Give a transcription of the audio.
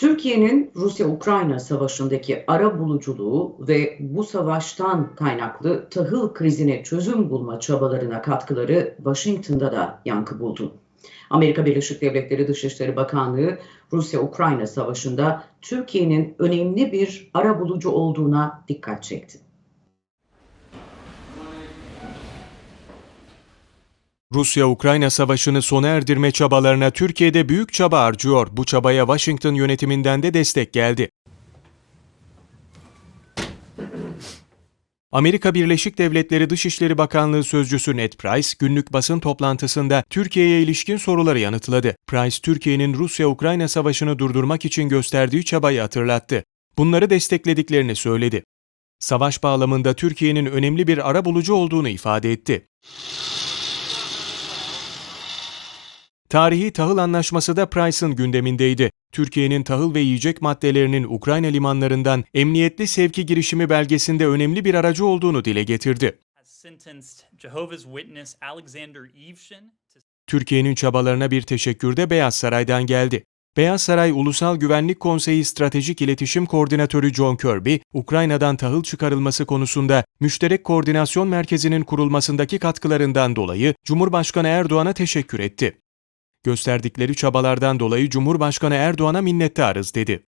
Türkiye'nin Rusya-Ukrayna savaşındaki ara buluculuğu ve bu savaştan kaynaklı tahıl krizine çözüm bulma çabalarına katkıları Washington'da da yankı buldu. Amerika Birleşik Devletleri Dışişleri Bakanlığı Rusya-Ukrayna savaşında Türkiye'nin önemli bir ara bulucu olduğuna dikkat çekti. Rusya-Ukrayna savaşını sona erdirme çabalarına Türkiye'de büyük çaba harcıyor. Bu çabaya Washington yönetiminden de destek geldi. Amerika Birleşik Devletleri Dışişleri Bakanlığı Sözcüsü Ned Price, günlük basın toplantısında Türkiye'ye ilişkin soruları yanıtladı. Price, Türkiye'nin Rusya-Ukrayna savaşını durdurmak için gösterdiği çabayı hatırlattı. Bunları desteklediklerini söyledi. Savaş bağlamında Türkiye'nin önemli bir arabulucu olduğunu ifade etti. Tarihi tahıl anlaşması da Price'ın gündemindeydi. Türkiye'nin tahıl ve yiyecek maddelerinin Ukrayna limanlarından emniyetli sevki girişimi belgesinde önemli bir aracı olduğunu dile getirdi. Türkiye'nin çabalarına bir teşekkür de Beyaz Saray'dan geldi. Beyaz Saray Ulusal Güvenlik Konseyi Stratejik İletişim Koordinatörü John Kirby, Ukrayna'dan tahıl çıkarılması konusunda Müşterek Koordinasyon Merkezi'nin kurulmasındaki katkılarından dolayı Cumhurbaşkanı Erdoğan'a teşekkür etti. Gösterdikleri çabalardan dolayı Cumhurbaşkanı Erdoğan'a minnettarız dedi.